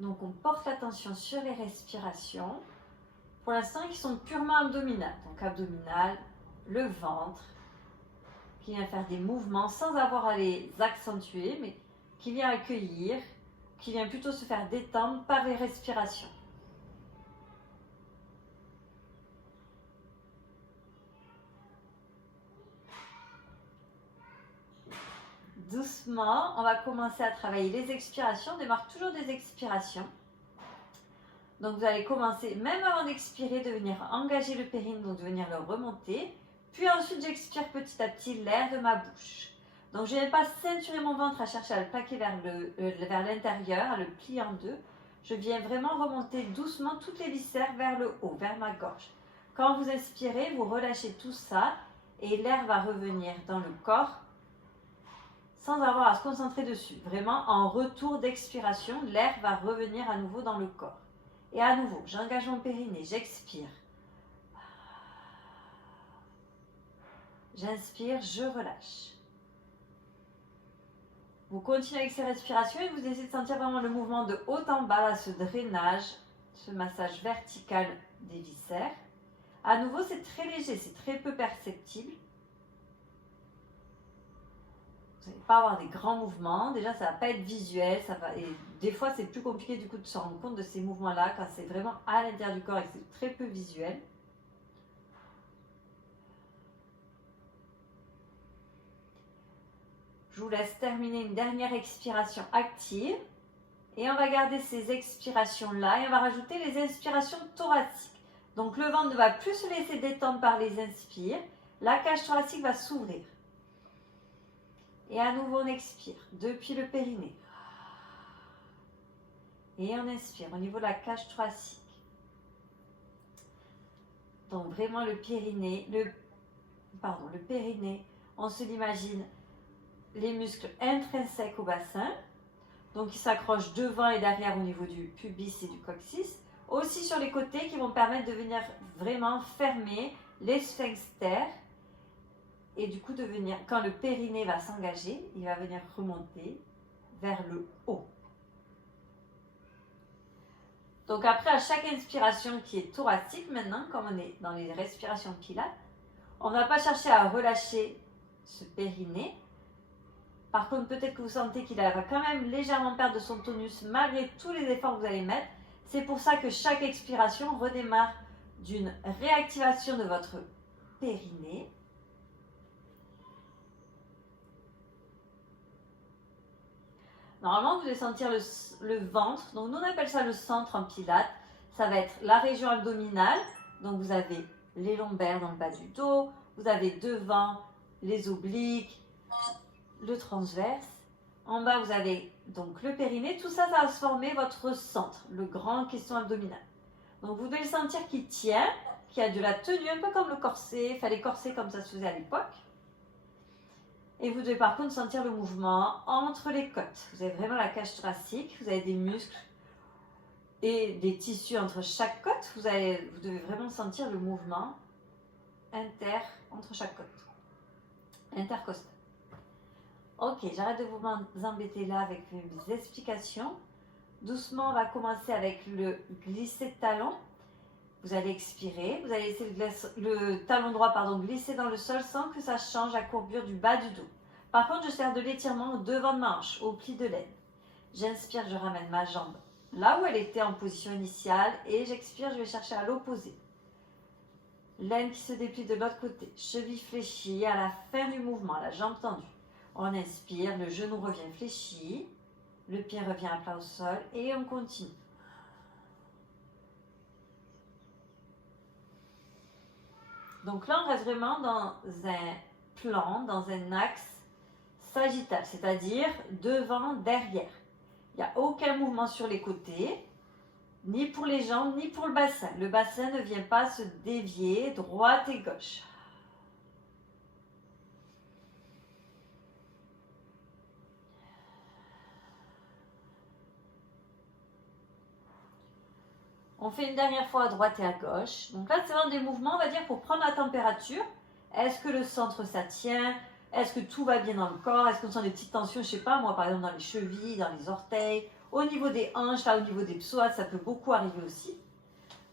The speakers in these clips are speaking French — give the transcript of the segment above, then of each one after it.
Donc on porte l'attention sur les respirations. Pour l'instant, qui sont purement abdominales. Donc abdominales, le ventre, qui vient faire des mouvements sans avoir à les accentuer, mais qui vient accueillir, qui vient plutôt se faire détendre par les respirations. Doucement, on va commencer à travailler les expirations. On démarre toujours des expirations. Donc vous allez commencer, même avant d'expirer, de venir engager le périnée, donc de venir le remonter. Puis ensuite, j'expire petit à petit l'air de ma bouche. Donc je ne viens pas ceinturer mon ventre à chercher à le plaquer vers l'intérieur, à le plier en deux. Je viens vraiment remonter doucement toutes les viscères vers le haut, vers ma gorge. Quand vous inspirez, vous relâchez tout ça et l'air va revenir dans le corps sans avoir à se concentrer dessus. Vraiment, en retour d'expiration, l'air va revenir à nouveau dans le corps. Et à nouveau, j'engage mon périnée, j'expire. J'inspire, je relâche. Vous continuez avec ces respirations et vous essayez de sentir vraiment le mouvement de haut en bas, là, ce drainage, ce massage vertical des viscères. À nouveau, c'est très léger, c'est très peu perceptible. Vous n'allez pas avoir des grands mouvements. Déjà, ça ne va pas être visuel. Et des fois, c'est plus compliqué du coup de se rendre compte de ces mouvements-là quand c'est vraiment à l'intérieur du corps et que c'est très peu visuel. Je vous laisse terminer une dernière expiration active. Et on va garder ces expirations-là et on va rajouter les inspirations thoraciques. Donc le ventre ne va plus se laisser détendre par les inspires. La cage thoracique va s'ouvrir. Et à nouveau, on expire depuis le périnée. Et on inspire au niveau de la cage thoracique. Donc vraiment le périnée, on se l'imagine, les muscles intrinsèques au bassin. Donc ils s'accrochent devant et derrière au niveau du pubis et du coccyx. Aussi sur les côtés qui vont permettre de venir vraiment fermer les sphincters. Et du coup, quand le périnée va s'engager, il va venir remonter vers le haut. Donc après, à chaque inspiration qui est thoracique, maintenant, comme on est dans les respirations pilates, on ne va pas chercher à relâcher ce périnée. Par contre, peut-être que vous sentez qu'il va quand même légèrement perdre de son tonus malgré tous les efforts que vous allez mettre. C'est pour ça que chaque expiration redémarre d'une réactivation de votre périnée. Normalement, vous allez sentir le ventre. Donc, nous, on appelle ça le centre en pilates. Ça va être la région abdominale. Donc, vous avez les lombaires dans le bas du dos. Vous avez devant les obliques, le transverse. En bas, vous avez donc le périnée. Tout ça, ça va se former votre centre, le grand caisson abdominal. Donc, vous devez le sentir qui tient, qui a de la tenue, un peu comme le corset. Il fallait corser comme ça se faisait à l'époque. Et vous devez par contre sentir le mouvement entre les côtes. Vous avez vraiment la cage thoracique, vous avez des muscles et des tissus entre chaque côte. Vous devez vraiment sentir le mouvement entre chaque côte. Intercostal. Ok, j'arrête de vous embêter là avec mes explications. Doucement, on va commencer avec le glisser de talon. Vous allez expirer, vous allez laisser le talon droit glisser dans le sol sans que ça change la courbure du bas du dos. Par contre, je sers de l'étirement au devant de ma hanche, au pli de l'aine. J'inspire, je ramène ma jambe là où elle était en position initiale et j'expire, je vais chercher à l'opposé. L'aine qui se déplie de l'autre côté, cheville fléchie à la fin du mouvement, la jambe tendue. On inspire, le genou revient fléchi, le pied revient à plat au sol et on continue. Donc là, on reste vraiment dans un plan, dans un axe sagittal, c'est-à-dire devant, derrière. Il n'y a aucun mouvement sur les côtés, ni pour les jambes, ni pour le bassin. Le bassin ne vient pas se dévier droite et gauche. On fait une dernière fois à droite et à gauche. Donc là, c'est vraiment des mouvements, on va dire, pour prendre la température. Est-ce que le centre, ça tient? Est-ce que tout va bien dans le corps? Est-ce qu'on sent des petites tensions? Je sais pas, moi par exemple dans les chevilles, dans les orteils, au niveau des hanches, là au niveau des psoas, ça peut beaucoup arriver aussi.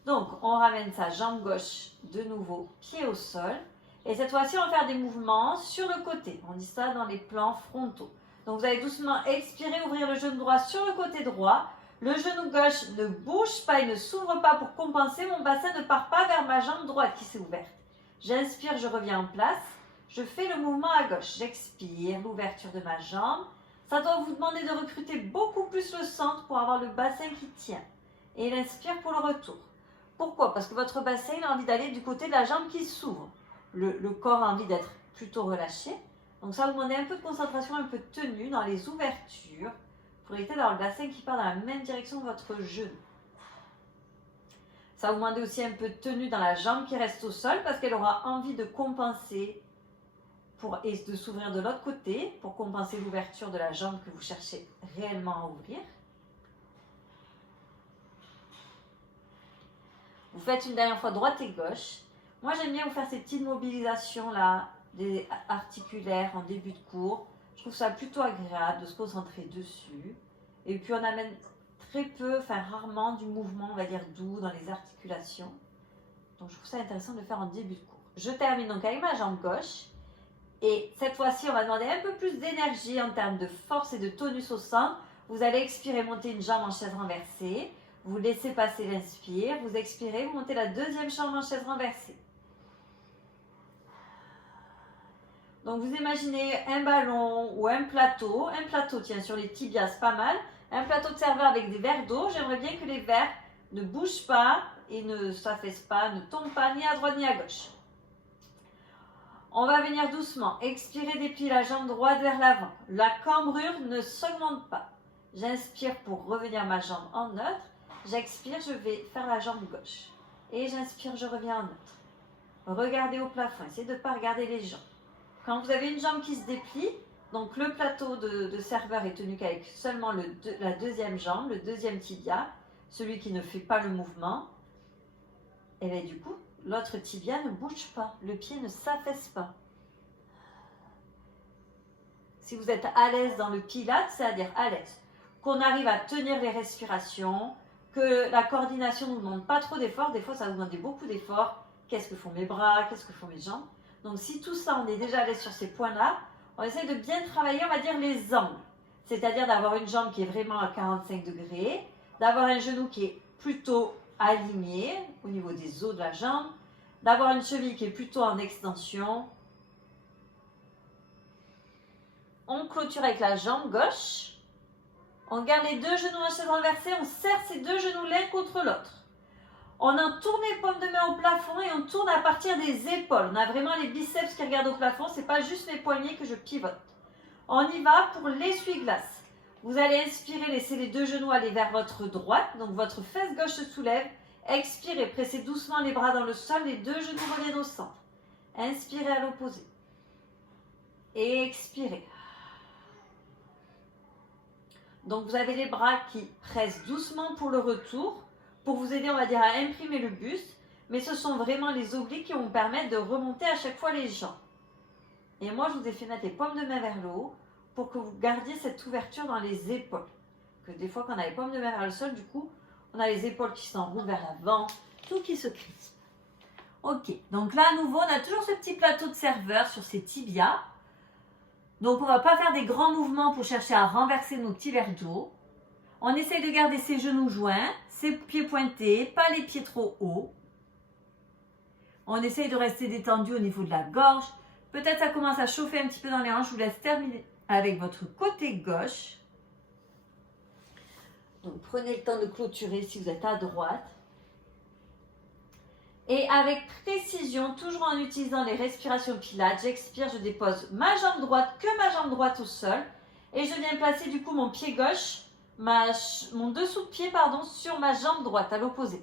Donc on ramène sa jambe gauche de nouveau, pied au sol. Et cette fois-ci, on va faire des mouvements sur le côté. On dit ça dans les plans frontaux. Donc vous allez doucement expirer, ouvrir le genou droit sur le côté droit. Le genou gauche ne bouge pas et ne s'ouvre pas pour compenser. Mon bassin ne part pas vers ma jambe droite qui s'est ouverte. J'inspire, je reviens en place. Je fais le mouvement à gauche. J'expire, l'ouverture de ma jambe. Ça doit vous demander de recruter beaucoup plus le centre pour avoir le bassin qui tient. Et l'inspire pour le retour. Pourquoi? Parce que votre bassin a envie d'aller du côté de la jambe qui s'ouvre. Le corps a envie d'être plutôt relâché. Donc ça va vous demander un peu de concentration, un peu de tenue dans les ouvertures pour éviter d'avoir le bassin qui part dans la même direction que votre genou. Ça va vous demander aussi un peu de tenue dans la jambe qui reste au sol parce qu'elle aura envie de compenser et de s'ouvrir de l'autre côté pour compenser l'ouverture de la jambe que vous cherchez réellement à ouvrir. Vous faites une dernière fois droite et gauche. Moi, j'aime bien vous faire ces petites mobilisations-là, des articulaires en début de cours. Je trouve ça plutôt agréable de se concentrer dessus. Et puis, on amène très peu, enfin rarement, du mouvement, on va dire, doux dans les articulations. Donc, je trouve ça intéressant de le faire en début de cours. Je termine donc avec ma jambe gauche. Et cette fois-ci, on va demander un peu plus d'énergie en termes de force et de tonus au centre. Vous allez expirer, monter une jambe en chaise renversée. Vous laissez passer l'inspire. Vous expirez, vous montez la deuxième jambe en chaise renversée. Donc, vous imaginez un ballon ou un plateau. Un plateau, tiens, sur les tibias, c'est pas mal. Un plateau de serveur avec des verres d'eau. J'aimerais bien que les verres ne bougent pas et ne s'affaissent pas, ne tombent pas ni à droite ni à gauche. On va venir doucement. Expirer, déplier la jambe droite vers l'avant. La cambrure ne s'augmente pas. J'inspire pour revenir ma jambe en neutre. J'expire, je vais faire la jambe gauche. Et j'inspire, je reviens en neutre. Regardez au plafond. Essayez de ne pas regarder les jambes. Quand vous avez une jambe qui se déplie, donc le plateau de serveur est tenu qu'avec seulement la deuxième jambe, le deuxième tibia, celui qui ne fait pas le mouvement. Et bien du coup, l'autre tibia ne bouge pas, le pied ne s'affaisse pas. Si vous êtes à l'aise dans le pilate, c'est-à-dire à l'aise, qu'on arrive à tenir les respirations, que la coordination ne vous demande pas trop d'efforts, des fois ça vous demande beaucoup d'efforts. Qu'est-ce que font mes bras, qu'est-ce que font mes jambes? Donc si tout ça, on est déjà à l'aise sur ces points-là, on essaie de bien travailler, on va dire, les angles. C'est-à-dire d'avoir une jambe qui est vraiment à 45 degrés, d'avoir un genou qui est plutôt aligné au niveau des os de la jambe, d'avoir une cheville qui est plutôt en extension. On clôture avec la jambe gauche. On garde les deux genoux en chaise renversée, on serre ces deux genoux l'un contre l'autre. On a tourné les paumes de main au plafond et on tourne à partir des épaules. On a vraiment les biceps qui regardent au plafond, c'est pas juste les poignets que je pivote. On y va pour l'essuie-glace. Vous allez inspirer, laisser les deux genoux aller vers votre droite, donc votre fesse gauche se soulève. Expirez, pressez doucement les bras dans le sol, les deux genoux reviennent au centre. Inspirez à l'opposé. Et expirez. Donc vous avez les bras qui pressent doucement pour le retour, pour vous aider, on va dire, à imprimer le buste. Mais ce sont vraiment les obliques qui vont vous permettre de remonter à chaque fois les jambes. Et moi, je vous ai fait mettre les paumes de main vers le haut pour que vous gardiez cette ouverture dans les épaules. Que des fois, quand on a les paumes de main vers le sol, du coup, on a les épaules qui s'enroulent vers l'avant, tout qui se crispe. Ok, donc là, à nouveau, on a toujours ce petit plateau de serveur sur ces tibias. Donc, on ne va pas faire des grands mouvements pour chercher à renverser nos petits verres d'eau. On essaye de garder ses genoux joints, ses pieds pointés, pas les pieds trop hauts. On essaye de rester détendu au niveau de la gorge. Peut-être ça commence à chauffer un petit peu dans les hanches. Je vous laisse terminer avec votre côté gauche. Donc prenez le temps de clôturer si vous êtes à droite. Et avec précision, toujours en utilisant les respirations pilates, j'expire, je dépose ma jambe droite, que ma jambe droite au sol. Et je viens placer du coup mon pied gauche, mon dessous de pied sur ma jambe droite à l'opposé.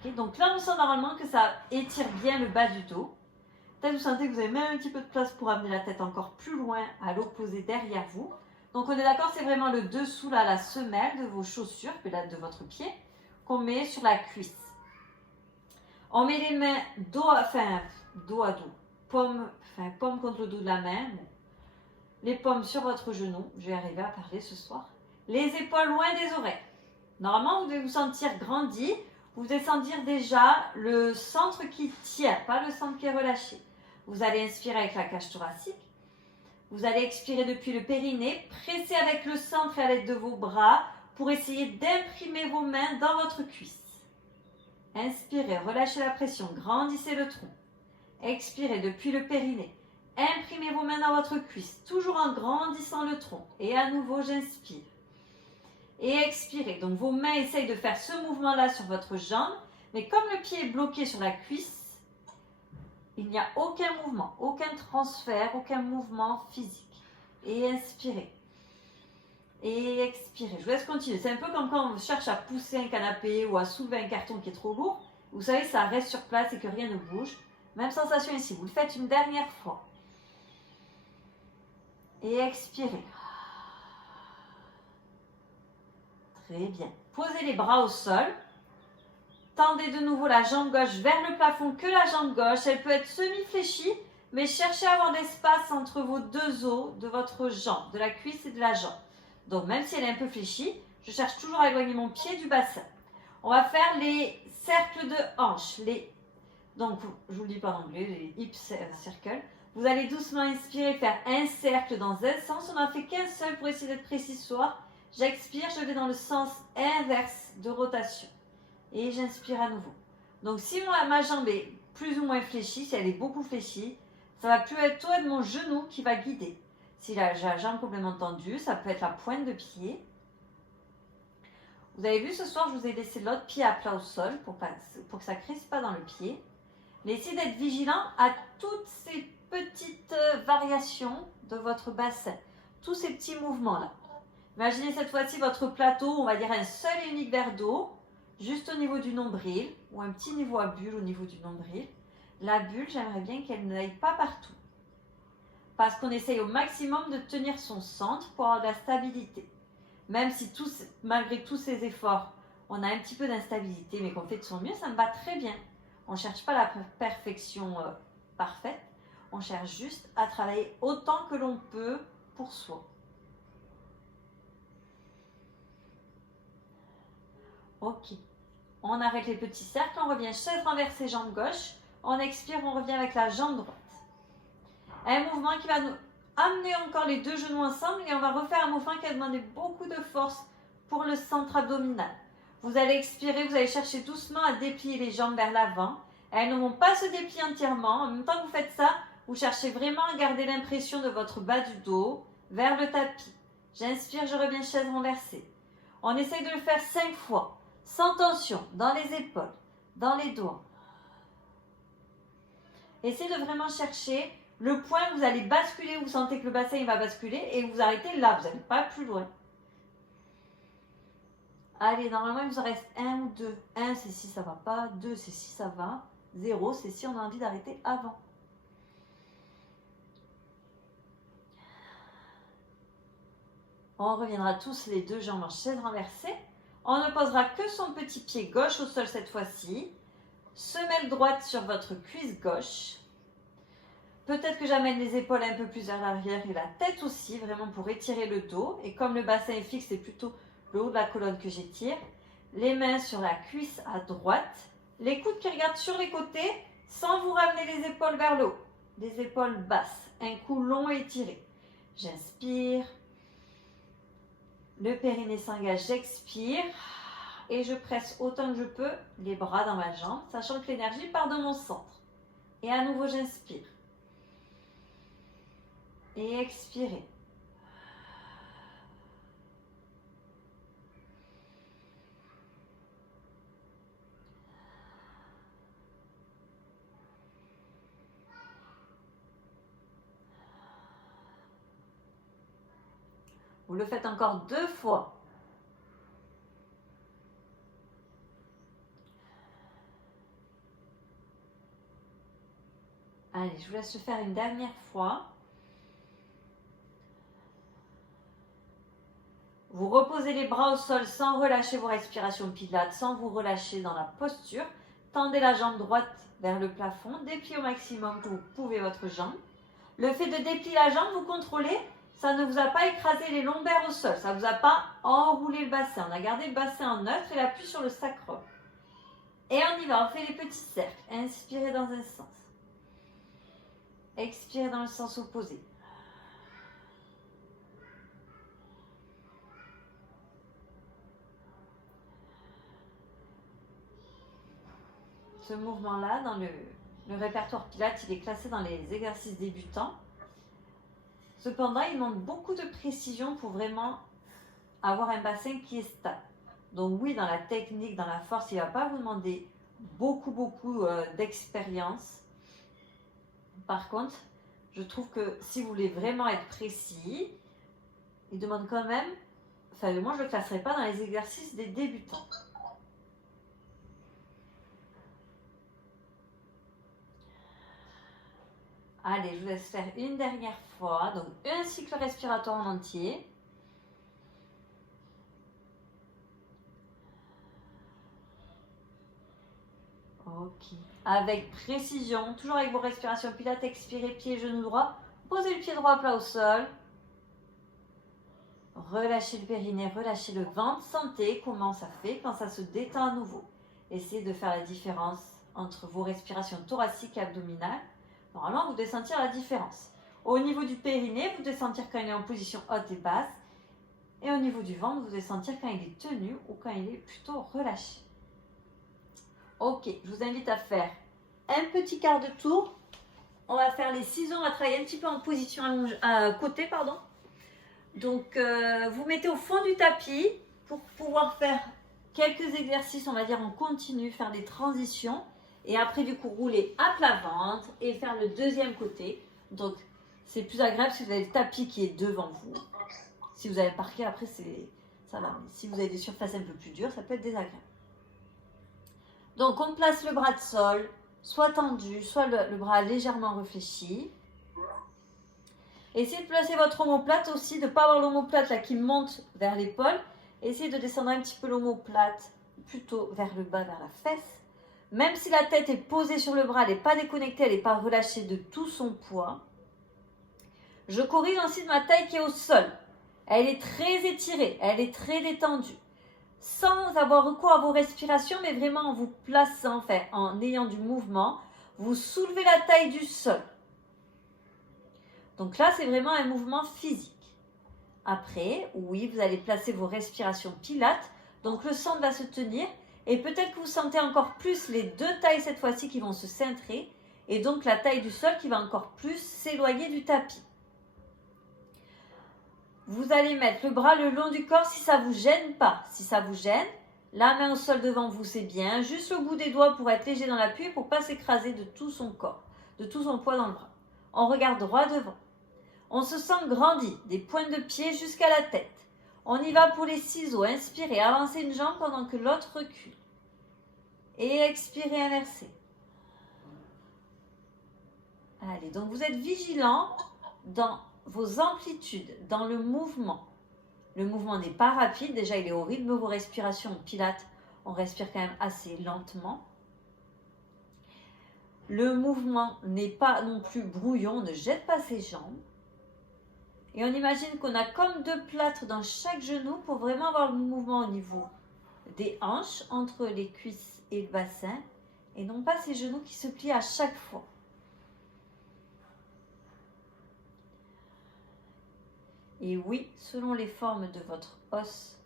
Okay, donc là, on sent normalement que ça étire bien le bas du dos. Peut-être vous sentez que vous avez même un petit peu de place pour amener la tête encore plus loin à l'opposé derrière vous. Donc on est d'accord, c'est vraiment le dessous, là, la semelle de vos chaussures, de votre pied, qu'on met sur la cuisse. On met les mains dos à dos. paume contre le dos de la main. Bon. Les paumes sur votre genou. Je vais arriver à parler ce soir. Les épaules loin des oreilles. Normalement, vous devez vous sentir grandi. Vous devez sentir déjà le centre qui tient, pas le centre qui est relâché. Vous allez inspirer avec la cage thoracique. Vous allez expirer depuis le périnée. Pressez avec le centre et à l'aide de vos bras pour essayer d'imprimer vos mains dans votre cuisse. Inspirez, relâchez la pression, grandissez le tronc. Expirez depuis le périnée. Imprimez vos mains dans votre cuisse, toujours en grandissant le tronc. Et à nouveau, j'inspire. Et expirez. Donc vos mains essayent de faire ce mouvement-là sur votre jambe, mais comme le pied est bloqué sur la cuisse, il n'y a aucun mouvement, aucun transfert, aucun mouvement physique. Et inspirez. Et expirez. Je vous laisse continuer. C'est un peu comme quand on cherche à pousser un canapé ou à soulever un carton qui est trop lourd. Vous savez, ça reste sur place et que rien ne bouge. Même sensation ici. Vous le faites une dernière fois. Et expirez. Très bien. Posez les bras au sol. Tendez de nouveau la jambe gauche vers le plafond que la jambe gauche. Elle peut être semi-fléchie, mais cherchez à avoir d'espace entre vos deux os de votre jambe, de la cuisse et de la jambe. Donc même si elle est un peu fléchie, je cherche toujours à éloigner mon pied du bassin. On va faire les cercles de hanches. Donc je vous le dis pas en anglais, les hip circles. Vous allez doucement inspirer, faire un cercle dans un sens. On n'en fait qu'un seul pour essayer d'être précis ce soir. J'expire, je vais dans le sens inverse de rotation. Et j'inspire à nouveau. Donc si ma jambe est plus ou moins fléchie, si elle est beaucoup fléchie, ça va plutôt être mon genou qui va guider. Si j'ai la jambe complètement tendue, ça peut être la pointe de pied. Vous avez vu ce soir, je vous ai laissé l'autre pied à plat au sol pour que ça ne crisse pas dans le pied. Mais essayez d'être vigilant à toutes ces petites variations de votre bassin. Tous ces petits mouvements-là. Imaginez cette fois-ci votre plateau, on va dire un seul et unique verre d'eau, juste au niveau du nombril, ou un petit niveau à bulle au niveau du nombril. La bulle, j'aimerais bien qu'elle n'aille pas partout. Parce qu'on essaye au maximum de tenir son centre pour avoir de la stabilité. Même si malgré tous ces efforts, on a un petit peu d'instabilité, mais qu'on fait de son mieux, ça me va très bien. On ne cherche pas la perfection parfaite, on cherche juste à travailler autant que l'on peut pour soi. Ok, on arrête les petits cercles, on revient chaise renversée, jambe gauche. On expire, on revient avec la jambe droite. Un mouvement qui va nous amener encore les deux genoux ensemble et on va refaire un mouvement qui va demander beaucoup de force pour le centre abdominal. Vous allez expirer, vous allez chercher doucement à déplier les jambes vers l'avant. Elles ne vont pas se déplier entièrement. En même temps que vous faites ça, vous cherchez vraiment à garder l'impression de votre bas du dos vers le tapis. J'inspire, je reviens chaise renversée. On essaye de le faire 5 fois, sans tension, dans les épaules, dans les doigts. Essayez de vraiment chercher le point où vous allez basculer, où vous sentez que le bassin il va basculer et vous arrêtez là, vous n'allez pas plus loin. Allez, normalement il vous en reste 1 ou 2. 1 c'est si ça va pas, 2 c'est si ça va, 0 c'est si on a envie d'arrêter avant. On reviendra tous les deux jambes en chaise renversée. On ne posera que son petit pied gauche au sol cette fois-ci. Semelle droite sur votre cuisse gauche. Peut-être que j'amène les épaules un peu plus vers l'arrière et la tête aussi, vraiment pour étirer le dos. Et comme le bassin est fixe, c'est plutôt le haut de la colonne que j'étire. Les mains sur la cuisse à droite. Les coudes qui regardent sur les côtés sans vous ramener les épaules vers le haut. Les épaules basses. Un cou long et étiré. J'inspire. Le périnée s'engage, j'expire. Et je presse autant que je peux les bras dans ma jambe, sachant que l'énergie part de mon centre. Et à nouveau, j'inspire. Et expirez. Vous le faites encore 2 fois. Allez, je vous laisse le faire une dernière fois. Vous reposez les bras au sol sans relâcher vos respirations pilates, sans vous relâcher dans la posture. Tendez la jambe droite vers le plafond. Dépliez au maximum que vous pouvez votre jambe. Le fait de déplier la jambe, vous contrôlez, ça ne vous a pas écrasé les lombaires au sol. Ça ne vous a pas enroulé le bassin. On a gardé le bassin en neutre et l'appui sur le sacrum. Et on y va, on fait les petits cercles. Inspirez dans un sens. Expirez dans le sens opposé. Ce mouvement-là, dans le répertoire Pilates, il est classé dans les exercices débutants. Cependant, il demande beaucoup de précision pour vraiment avoir un bassin qui est stable. Donc oui, dans la technique, dans la force, il ne va pas vous demander beaucoup d'expérience. Par contre, je trouve que si vous voulez vraiment être précis, il demande quand même, enfin moi je ne le classerai pas dans les exercices des débutants. Allez, je vous laisse faire une dernière fois. Donc un cycle respiratoire en entier. Ok. Avec précision, toujours avec vos respirations Pilates, expirez, pied, genou droit. Posez le pied droit plat au sol. Relâchez le périnée, relâchez le ventre. Sentez comment ça fait quand ça se détend à nouveau. Essayez de faire la différence entre vos respirations thoraciques et abdominales. Normalement, vous devez sentir la différence. Au niveau du périnée, vous devez sentir quand il est en position haute et basse. Et au niveau du ventre, vous devez sentir quand il est tenu ou quand il est plutôt relâché. Ok, je vous invite à faire un petit quart de tour. On va faire les ciseaux, on va travailler un petit peu en position côté, pardon. Donc, vous mettez au fond du tapis pour pouvoir faire quelques exercices, on va dire en continu, faire des transitions. Et après, du coup, rouler à plat ventre et faire le deuxième côté. Donc, c'est plus agréable si vous avez le tapis qui est devant vous. Si vous avez le parquet, après, ça va. Mais si vous avez des surfaces un peu plus dures, ça peut être désagréable. Donc, on place le bras de sol, soit tendu, soit le bras légèrement réfléchi. Essayez de placer votre omoplate aussi, de ne pas avoir l'omoplate là qui monte vers l'épaule. Essayez de descendre un petit peu l'omoplate plutôt vers le bas, vers la fesse. Même si la tête est posée sur le bras, elle n'est pas déconnectée, elle n'est pas relâchée de tout son poids. Je corrige ensuite ma taille qui est au sol. Elle est très étirée, elle est très détendue. Sans avoir recours à vos respirations, mais vraiment en vous plaçant, enfin, en ayant du mouvement, vous soulevez la taille du sol. Donc là, c'est vraiment un mouvement physique. Après, oui, vous allez placer vos respirations Pilates. Donc le centre va se tenir. Et peut-être que vous sentez encore plus les deux tailles cette fois-ci qui vont se cintrer. Et donc la taille du sol qui va encore plus s'éloigner du tapis. Vous allez mettre le bras le long du corps si ça ne vous gêne pas. Si ça vous gêne, la main au sol devant vous, c'est bien. Juste le bout des doigts pour être léger dans l'appui pour ne pas s'écraser de tout son corps, de tout son poids dans le bras. On regarde droit devant. On se sent grandi, des pointes de pied jusqu'à la tête. On y va pour les ciseaux. Inspirez, avancez une jambe pendant que l'autre recule. Et expirez, inversez. Allez, donc vous êtes vigilant dans vos amplitudes, dans le mouvement. Le mouvement n'est pas rapide, déjà il est au rythme de vos respirations. Pilates, on respire quand même assez lentement. Le mouvement n'est pas non plus brouillon, on ne jette pas ses jambes. Et on imagine qu'on a comme deux plâtres dans chaque genou pour vraiment avoir le mouvement au niveau des hanches, entre les cuisses et le bassin, et non pas ces genoux qui se plient à chaque fois. Et oui, selon les formes de votre os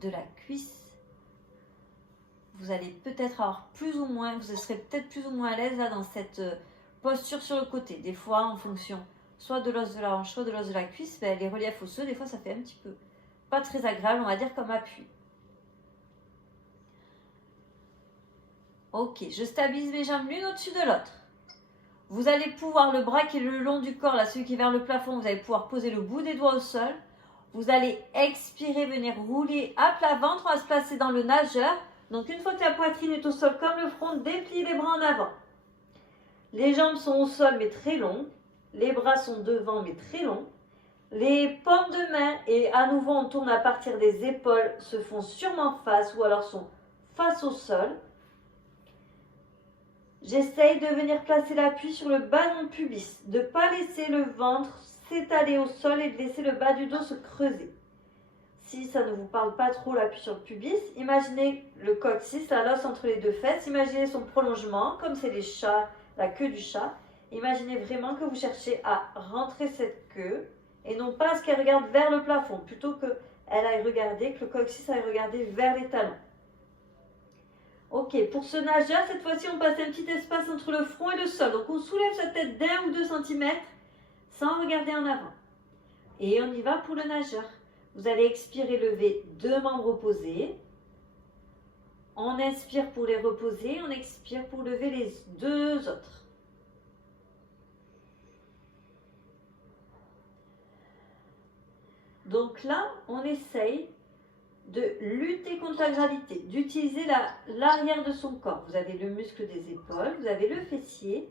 de la cuisse, vous allez peut-être avoir plus ou moins, vous serez peut-être plus ou moins à l'aise là dans cette posture sur le côté. Des fois, en fonction soit de l'os de la hanche, soit de l'os de la cuisse, ben, les reliefs osseux, des fois, ça fait un petit peu pas très agréable, on va dire comme appui. Ok, je stabilise mes jambes l'une au-dessus de l'autre. Vous allez pouvoir, le bras qui est le long du corps, là, celui qui est vers le plafond, vous allez pouvoir poser le bout des doigts au sol. Vous allez expirer, venir rouler à plat ventre, on va se placer dans le nageur. Donc une fois que la poitrine est au sol comme le front, dépliez les bras en avant. Les jambes sont au sol mais très longues. Les bras sont devant mais très longs. Les paumes de main, et à nouveau on tourne à partir des épaules, se font sûrement face ou alors sont face au sol. J'essaye de venir placer l'appui sur le bas de mon pubis, de ne pas laisser le ventre s'étaler au sol et de laisser le bas du dos se creuser. Si ça ne vous parle pas trop, l'appui sur le pubis, imaginez le coccyx, la l'os entre les deux fesses, imaginez son prolongement, comme c'est les chats, la queue du chat. Imaginez vraiment que vous cherchez à rentrer cette queue et non pas à ce qu'elle regarde vers le plafond, plutôt qu'elle aille regarder, que le coccyx aille regarder vers les talons. Ok, pour ce nageur, cette fois-ci, on passe un petit espace entre le front et le sol. Donc, on soulève sa tête d'1 ou 2 cm sans regarder en avant. Et on y va pour le nageur. Vous allez expirer, lever 2 membres opposés. On inspire pour les reposer, on expire pour lever les 2 autres. Donc là, on essaye de lutter contre la gravité, d'utiliser l'arrière de son corps. Vous avez le muscle des épaules, vous avez le fessier.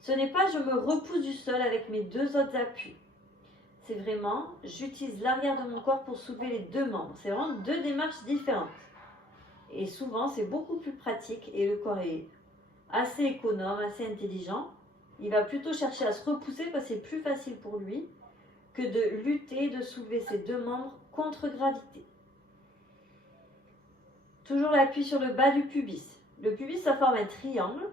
Ce n'est pas je me repousse du sol avec mes 2 autres appuis. C'est vraiment, j'utilise l'arrière de mon corps pour soulever les 2 membres. C'est vraiment 2 démarches différentes. Et souvent, c'est beaucoup plus pratique et le corps est assez économe, assez intelligent. Il va plutôt chercher à se repousser parce que c'est plus facile pour lui que de lutter, de soulever ses 2 membres contre gravité. Toujours l'appui sur le bas du pubis. Le pubis, ça forme un triangle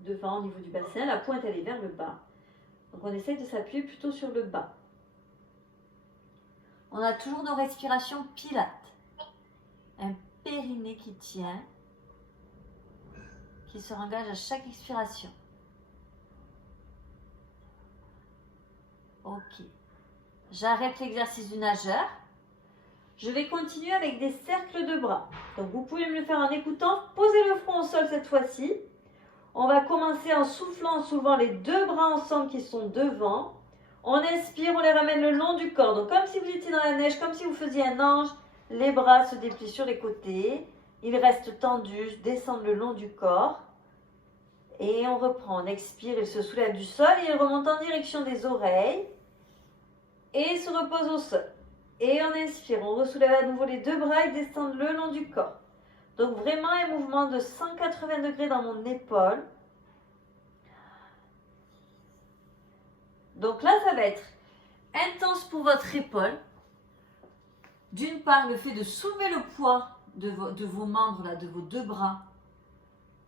devant au niveau du bassin. La pointe, elle est vers le bas. Donc, on essaye de s'appuyer plutôt sur le bas. On a toujours nos respirations pilates. Un périnée qui tient, qui se engage à chaque expiration. Ok. J'arrête l'exercice du nageur. Je vais continuer avec des cercles de bras. Donc vous pouvez me le faire en écoutant. Posez le front au sol cette fois-ci. On va commencer en soufflant, en soulevant les 2 bras ensemble qui sont devant. On inspire, on les ramène le long du corps. Donc comme si vous étiez dans la neige, comme si vous faisiez un ange. Les bras se déplient sur les côtés. Ils restent tendus, descendent le long du corps. Et on reprend. On expire, il se soulève du sol et il remonte en direction des oreilles. Et il se repose au sol. Et on inspire, on ressoulève à nouveau les 2 bras et descendent le long du corps. Donc vraiment un mouvement de 180 degrés dans mon épaule. Donc là, ça va être intense pour votre épaule. D'une part, le fait de soulever le poids de vos membres, là, de vos 2 bras.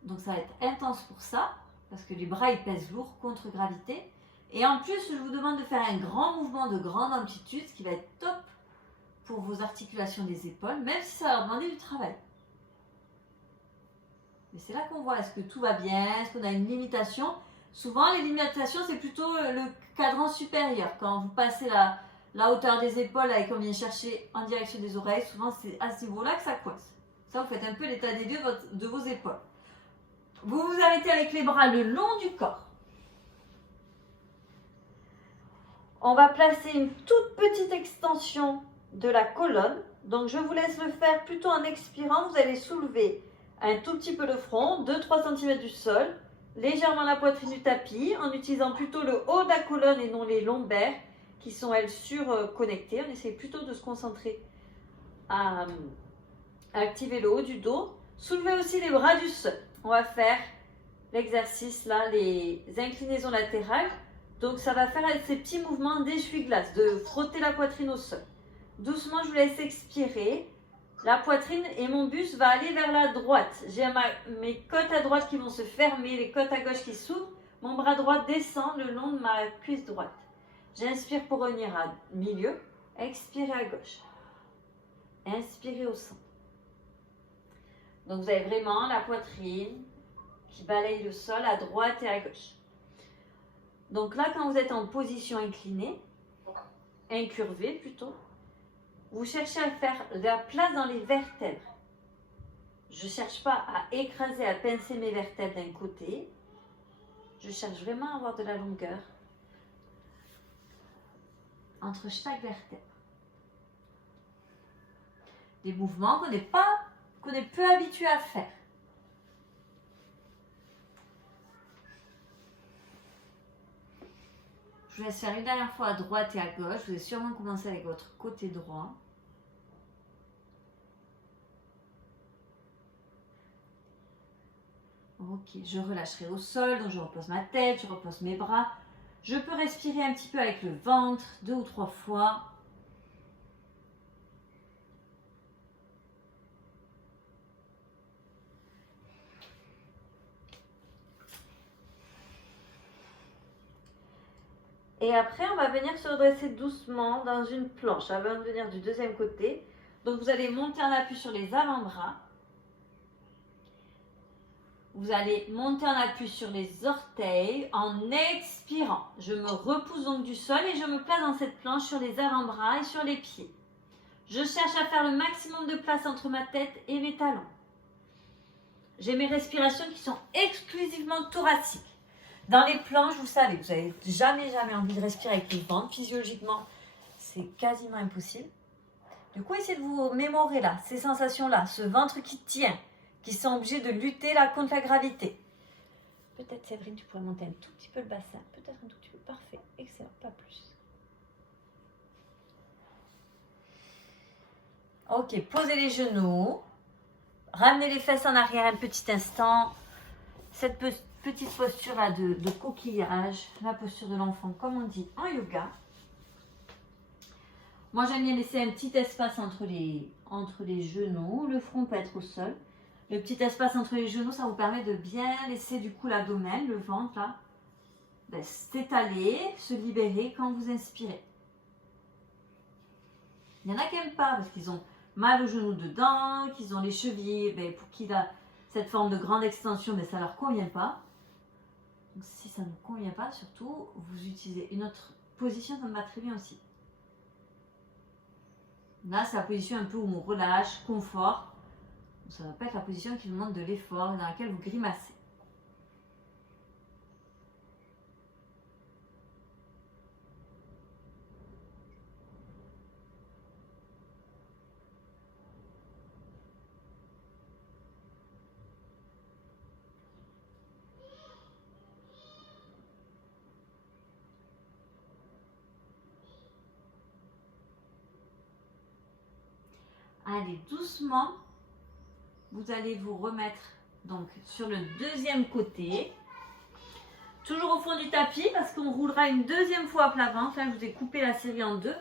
Donc ça va être intense pour ça, parce que les bras, ils pèsent lourd contre gravité. Et en plus, je vous demande de faire un grand mouvement de grande amplitude, ce qui va être top pour vos articulations des épaules, même si ça va leur demander du travail. Mais c'est là qu'on voit, est-ce que tout va bien, est-ce qu'on a une limitation. Souvent, les limitations, c'est plutôt le cadran supérieur. Quand vous passez la hauteur des épaules et qu'on vient chercher en direction des oreilles, souvent, c'est à ce niveau-là que ça coince. Ça, vous faites un peu l'état des lieux de vos épaules. Vous vous arrêtez avec les bras le long du corps. On va placer une toute petite extension de la colonne. Donc, je vous laisse le faire plutôt en expirant. Vous allez soulever un tout petit peu le front, 2-3 cm du sol, légèrement la poitrine du tapis, en utilisant plutôt le haut de la colonne et non les lombaires qui sont, elles, surconnectées. On essaie plutôt de se concentrer à activer le haut du dos. Soulevez aussi les bras du sol. On va faire l'exercice là, les inclinaisons latérales. Donc, ça va faire ces petits mouvements d'essuie-glace, de frotter la poitrine au sol. Doucement, je vous laisse expirer. La poitrine et mon buste va aller vers la droite. J'ai mes côtes à droite qui vont se fermer, les côtes à gauche qui s'ouvrent. Mon bras droit descend le long de ma cuisse droite. J'inspire pour revenir à milieu. Expirez à gauche. Inspirez au centre. Donc, vous avez vraiment la poitrine qui balaye le sol à droite et à gauche. Donc là, quand vous êtes en position inclinée, incurvée plutôt, vous cherchez à faire de la place dans les vertèbres. Je ne cherche pas à écraser, à pincer mes vertèbres d'un côté. Je cherche vraiment à avoir de la longueur entre chaque vertèbre. Des mouvements qu'on est peu habitué à faire. Je vous laisse faire une dernière fois à droite et à gauche. Vous allez sûrement commencer avec votre côté droit. Ok, je relâcherai au sol, donc je repose ma tête, je repose mes bras. Je peux respirer un petit peu avec le ventre, 2 ou 3 fois. Et après, on va venir se redresser doucement dans une planche avant de venir du deuxième côté. Donc, vous allez monter en appui sur les avant-bras. Vous allez monter en appui sur les orteils en expirant. Je me repousse donc du sol et je me place dans cette planche sur les avant-bras et sur les pieds. Je cherche à faire le maximum de place entre ma tête et mes talons. J'ai mes respirations qui sont exclusivement thoraciques. Dans les planches, vous savez, vous n'avez jamais envie de respirer avec le ventre. Physiologiquement, c'est quasiment impossible. Du coup, essayez de vous mémorer là, ces sensations-là, ce ventre qui tient, qui sont obligés de lutter là contre la gravité. Peut-être, Séverine, tu pourrais monter un tout petit peu le bassin. Peut-être un tout petit peu. Parfait, excellent, pas plus. Ok, posez les genoux. Ramenez les fesses en arrière un petit instant. Cette petite posture là de coquillage, la posture de l'enfant comme on dit en yoga. Moi j'aime bien laisser un petit espace entre les genoux, le front peut être au sol. Le petit espace entre les genoux, ça vous permet de bien laisser du coup l'abdomen, le ventre là, s'étaler, se libérer quand vous inspirez. Il y en a qui n'aiment pas parce qu'ils ont mal aux genoux dedans, qu'ils ont les chevilles, pour qui cette forme de grande extension, mais ça ne leur convient pas. Donc, si ça ne vous convient pas, surtout, vous utilisez une autre position, ça me va très bien aussi. Là, c'est la position un peu où on relâche, confort. Ça ne va pas être la position qui vous demande de l'effort, dans laquelle vous grimacez. Allez, doucement, vous allez vous remettre donc sur le deuxième côté. Toujours au fond du tapis parce qu'on roulera une deuxième fois à plat ventre. Là, je vous ai coupé la série en deux.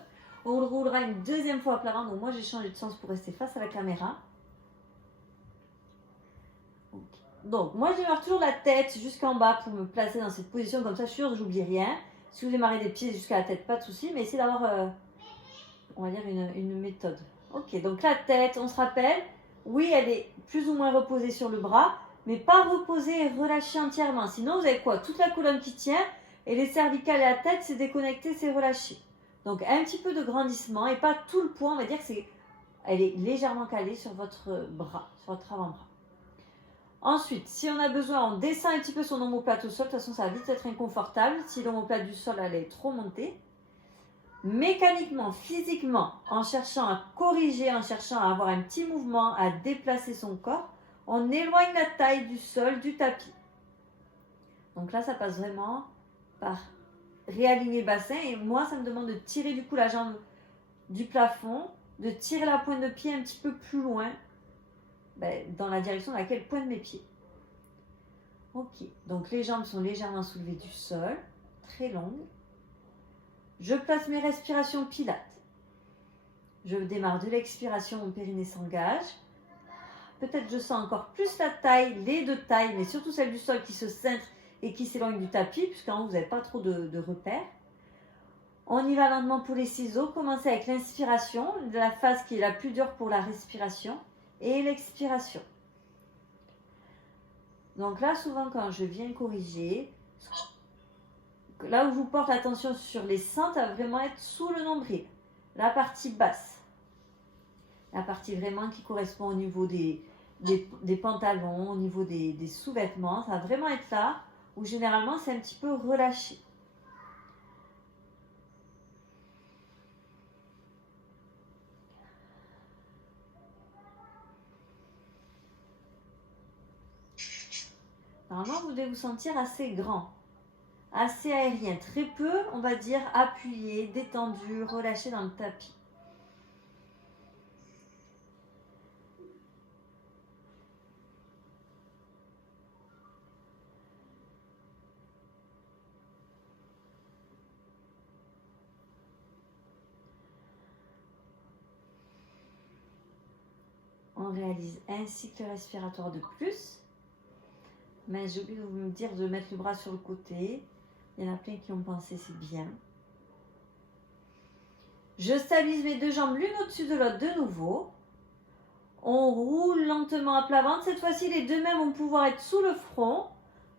On roulera une deuxième fois à plat ventre. Donc, moi, j'ai changé de sens pour rester face à la caméra. Okay. Donc, moi, je démarre toujours la tête jusqu'en bas pour me placer dans cette position. Comme ça, je suis sûre que j'oublie rien. Si vous démarrez des pieds jusqu'à la tête, pas de souci. Mais essayez d'avoir, on va dire, une méthode. Ok, donc la tête, on se rappelle. Oui, elle est plus ou moins reposée sur le bras. Mais pas reposée et relâchée entièrement. Sinon, vous avez quoi? Toute la colonne qui tient et les cervicales et la tête, c'est déconnecté, c'est relâché. Donc, un petit peu de grandissement et pas tout le poids. On va dire que elle est légèrement calée sur votre bras, sur votre avant-bras. Ensuite, si on a besoin, on descend un petit peu son omoplate au sol. De toute façon, ça va vite être inconfortable si l'omoplate du sol elle est trop montée. Mécaniquement, physiquement, en cherchant à corriger, en cherchant à avoir un petit mouvement, à déplacer son corps, on éloigne la taille du sol, du tapis. Donc là, ça passe vraiment par réaligner le bassin. Et moi, ça me demande de tirer du coup la jambe du plafond, de tirer la pointe de pied un petit peu plus loin, dans la direction dans laquelle pointent mes pieds. Ok, donc les jambes sont légèrement soulevées du sol, très longues. Je place mes respirations pilates. Je démarre de l'expiration, mon périnée s'engage. Peut-être je sens encore plus la taille, les deux tailles, mais surtout celle du sol qui se cintre et qui s'éloigne du tapis, puisqu'en haut, vous n'avez pas trop de repères. On y va lentement pour les ciseaux. Commencez avec l'inspiration, la phase qui est la plus dure pour la respiration, et l'expiration. Donc là, souvent, quand je viens corriger, là où je vous porte l'attention sur les seins, ça va vraiment être sous le nombril, la partie basse. La partie vraiment qui correspond au niveau des pantalons, au niveau des sous-vêtements. Ça va vraiment être là où généralement c'est un petit peu relâché. Normalement, vous devez vous sentir assez grand, assez aérien. Très peu, on va dire, appuyé, détendu, relâché dans le tapis. on réalise un cycle respiratoire de plus. Mais j'ai oublié de vous dire de mettre le bras sur le côté. Il y en a plein qui ont pensé, c'est bien. Je stabilise mes deux jambes l'une au-dessus de l'autre de nouveau. On roule lentement à plat ventre. Cette fois-ci, les deux mains vont pouvoir être sous le front.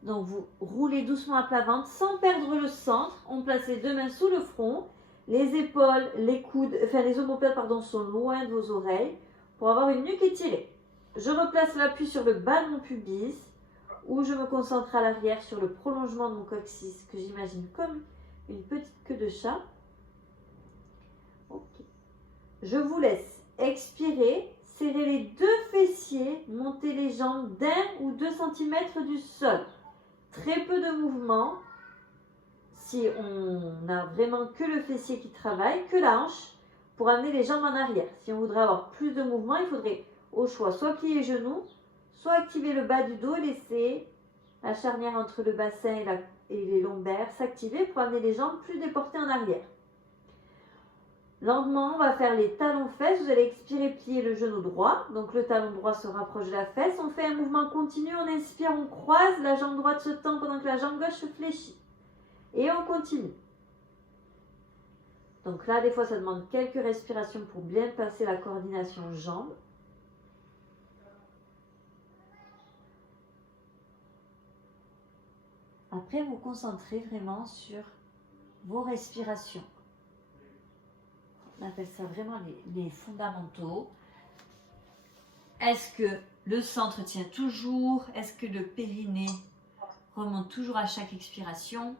Donc, vous roulez doucement à plat ventre sans perdre le centre. On place les deux mains sous le front. Les épaules, les coudes, enfin les omoplates, pardon, sont loin de vos oreilles pour avoir une nuque étirée. Je replace l'appui sur le bas de mon pubis ou je me concentre à l'arrière sur le prolongement de mon coccyx que j'imagine comme une petite queue de chat. Ok. Je vous laisse expirer, serrer les deux fessiers, monter les jambes d'1 ou 2 cm du sol. Très peu de mouvement. Si on n'a vraiment que le fessier qui travaille, que la hanche, pour amener les jambes en arrière. Si on voudrait avoir plus de mouvement, il faudrait au choix soit plier les genoux, soit activer le bas du dos et laisser la charnière entre le bassin et les lombaires s'activer pour amener les jambes plus déportées en arrière. Lentement, on va faire les talons-fesses. Vous allez expirer, plier le genou droit. Donc le talon droit se rapproche de la fesse. On fait un mouvement continu. On inspire, on croise. La jambe droite se tend pendant que la jambe gauche se fléchit. Et on continue. Donc là, des fois, ça demande quelques respirations pour bien passer la coordination jambes. Après, vous concentrez vraiment sur vos respirations. On appelle ça vraiment les fondamentaux. Est-ce que le centre tient toujours? Est-ce que le périnée remonte toujours à chaque expiration?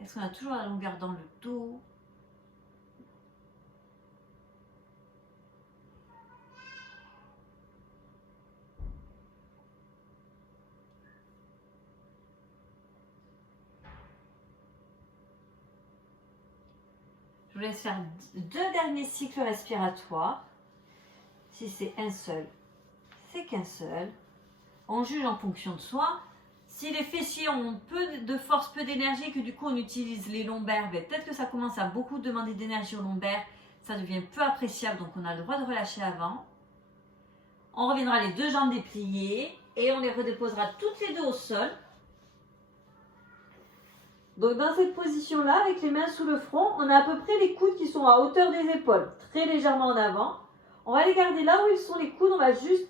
Est-ce qu'on a toujours la longueur dans le dos? Je vous laisse faire 2 derniers cycles respiratoires. Si c'est un seul, c'est qu'un seul. On juge en fonction de soi. Si les fessiers ont peu de force, peu d'énergie, que du coup on utilise les lombaires, ben peut-être que ça commence à beaucoup demander d'énergie aux lombaires, ça devient peu appréciable, donc on a le droit de relâcher avant. On reviendra les deux jambes dépliées et on les redéposera toutes les deux au sol. Donc dans cette position-là, avec les mains sous le front, on a à peu près les coudes qui sont à hauteur des épaules, très légèrement en avant. On va les garder là où ils sont les coudes, on va juste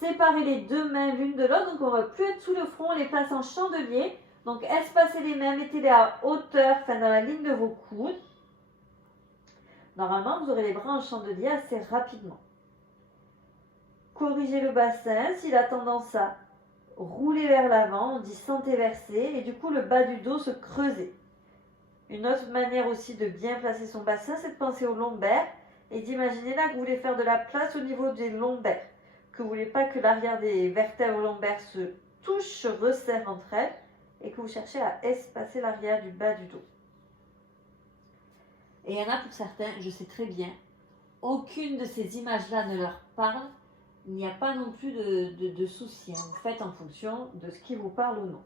séparer les deux mains l'une de l'autre, donc on ne va plus être sous le front, on les place en chandelier. Donc espacez les mains, mettez-les à hauteur, enfin dans la ligne de vos coudes. Normalement, vous aurez les bras en chandelier assez rapidement. Corrigez le bassin, s'il a tendance à rouler vers l'avant, on dit santé versée, et du coup le bas du dos se creuser. Une autre manière aussi de bien placer son bassin, c'est de penser aux lombaires et d'imaginer là que vous voulez faire de la place au niveau des lombaires. Que vous ne voulez pas que l'arrière des vertèbres lombaires se touchent, se resserrent entre elles et que vous cherchez à espacer l'arrière du bas du dos. Et il y en a pour certains, je sais très bien, aucune de ces images-là ne leur parle. Il n'y a pas non plus de souci. Vous faites en fonction de ce qui vous parle ou non.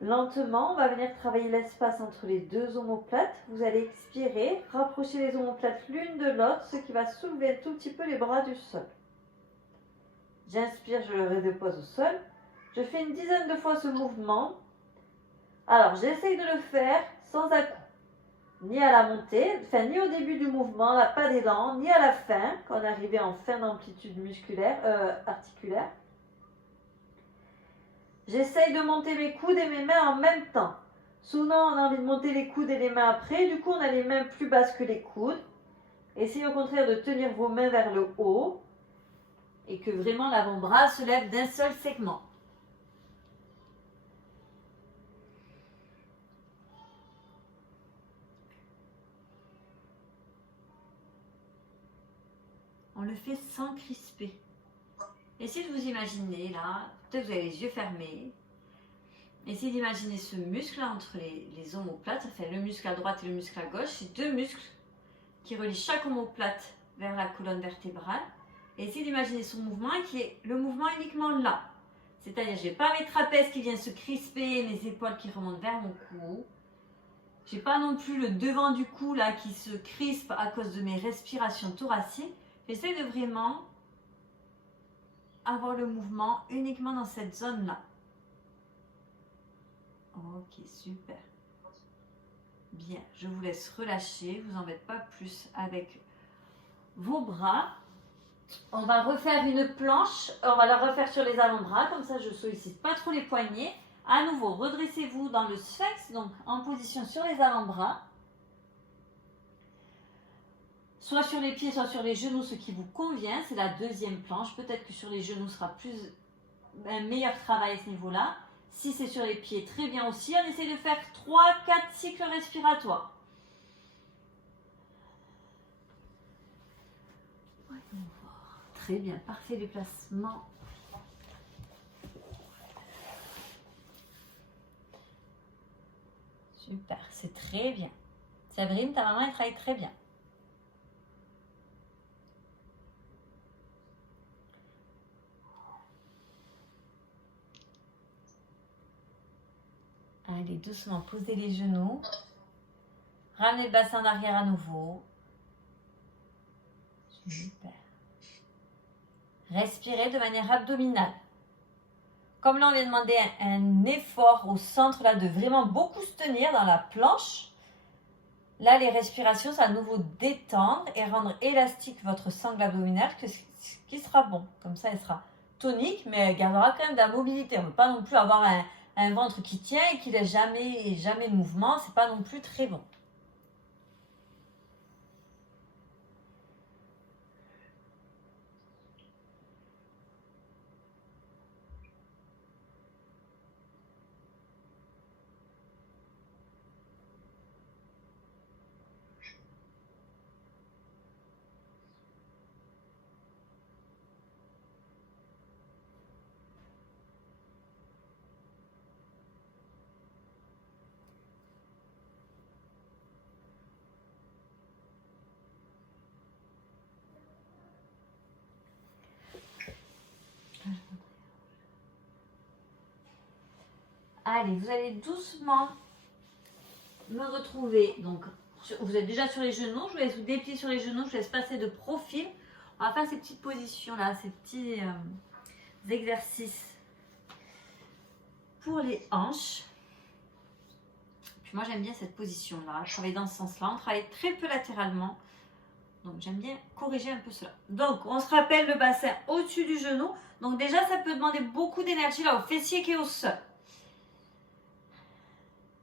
Lentement, on va venir travailler l'espace entre les deux omoplates. Vous allez expirer, rapprocher les omoplates l'une de l'autre, ce qui va soulever un tout petit peu les bras du sol. J'inspire, je le redépose au sol. Je fais une dizaine de fois ce mouvement. Alors, j'essaye de le faire sans à-coups. Ni à la montée, enfin ni au début du mouvement, là, pas d'élan, ni à la fin, quand on est arrivé en fin d'amplitude articulaire. J'essaye de monter mes coudes et mes mains en même temps. Souvent, on a envie de monter les coudes et les mains après, du coup, on a les mains plus basses que les coudes. Essayez au contraire de tenir vos mains vers le haut et que vraiment l'avant-bras se lève d'un seul segment. On le fait sans crisper. Essayez de vous imaginer là, peut-être vous avez les yeux fermés. Essayez d'imaginer ce muscle là entre les omoplates, enfin le muscle à droite et le muscle à gauche. C'est deux muscles qui relient chaque omoplate vers la colonne vertébrale. Et essayez d'imaginer son mouvement qui est le mouvement uniquement là. C'est-à-dire, je n'ai pas mes trapèzes qui viennent se crisper, mes épaules qui remontent vers mon cou. J'ai pas non plus le devant du cou là qui se crispe à cause de mes respirations thoraciques. J'essaie de vraiment avoir le mouvement uniquement dans cette zone-là. Ok, super. Bien, je vous laisse relâcher, je vous embête pas plus avec vos bras. On va refaire une planche, on va la refaire sur les avant-bras, comme ça je ne sollicite pas trop les poignets. À nouveau, redressez-vous dans le sphinx, donc en position sur les avant-bras. Soit sur les pieds, soit sur les genoux, ce qui vous convient. C'est la deuxième planche. Peut-être que sur les genoux sera un meilleur travail à ce niveau-là. Si c'est sur les pieds, très bien aussi. On essaie de faire 3-4 cycles respiratoires. Très bien, parfait les placements. Super, c'est très bien. Séverine, ta maman, elle travaille très bien. Allez, doucement, posez les genoux. Ramenez le bassin en arrière à nouveau. Super. Respirez de manière abdominale. Comme là, on vient demander un effort au centre là, de vraiment beaucoup se tenir dans la planche. Là, les respirations, ça va à nouveau détendre et rendre élastique votre sangle abdominale, ce qui sera bon. Comme ça, elle sera tonique, mais elle gardera quand même de la mobilité. On ne veut pas non plus avoir un ventre qui tient et qui ne laisse jamais de mouvement. Ce n'est pas non plus très bon. Allez, vous allez doucement me retrouver. Donc, vous êtes déjà sur les genoux. Je vous laisse vous déplier sur les genoux. Je vous laisse passer de profil. On va faire ces petites positions-là, ces petits exercices pour les hanches. Puis moi, j'aime bien cette position-là. Je travaille dans ce sens-là. On travaille très peu latéralement. Donc, j'aime bien corriger un peu cela. Donc, on se rappelle le bassin au-dessus du genou. Donc, déjà, ça peut demander beaucoup d'énergie là au fessier qui est au sol.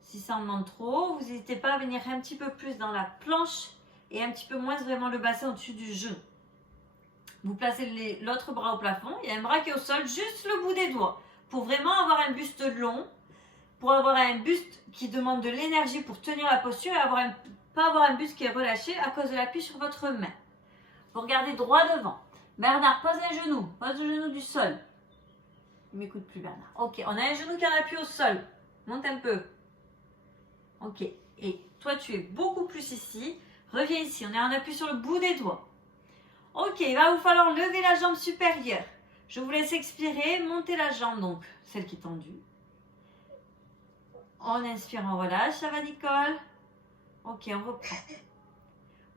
Si ça en demande trop, vous n'hésitez pas à venir un petit peu plus dans la planche et un petit peu moins vraiment le bassin au-dessus du genou. Vous placez l'autre bras au plafond. Il y a un bras qui est au sol, juste le bout des doigts. Pour vraiment avoir un buste long, pour avoir un buste qui demande de l'énergie pour tenir la posture et pas avoir un buste qui est relâché à cause de l'appui sur votre main. Vous regardez droit devant. Bernard, pose un genou. Pose le genou du sol. Il ne m'écoute plus, Bernard. Ok, on a un genou qui a un appui au sol. Monte un peu. Ok, et toi tu es beaucoup plus ici. Reviens ici, on est en appui sur le bout des doigts. Ok, il va vous falloir lever la jambe supérieure. Je vous laisse expirer, monter la jambe, donc celle qui est tendue. On inspire, on relâche, ça va Nicole? Ok, on reprend.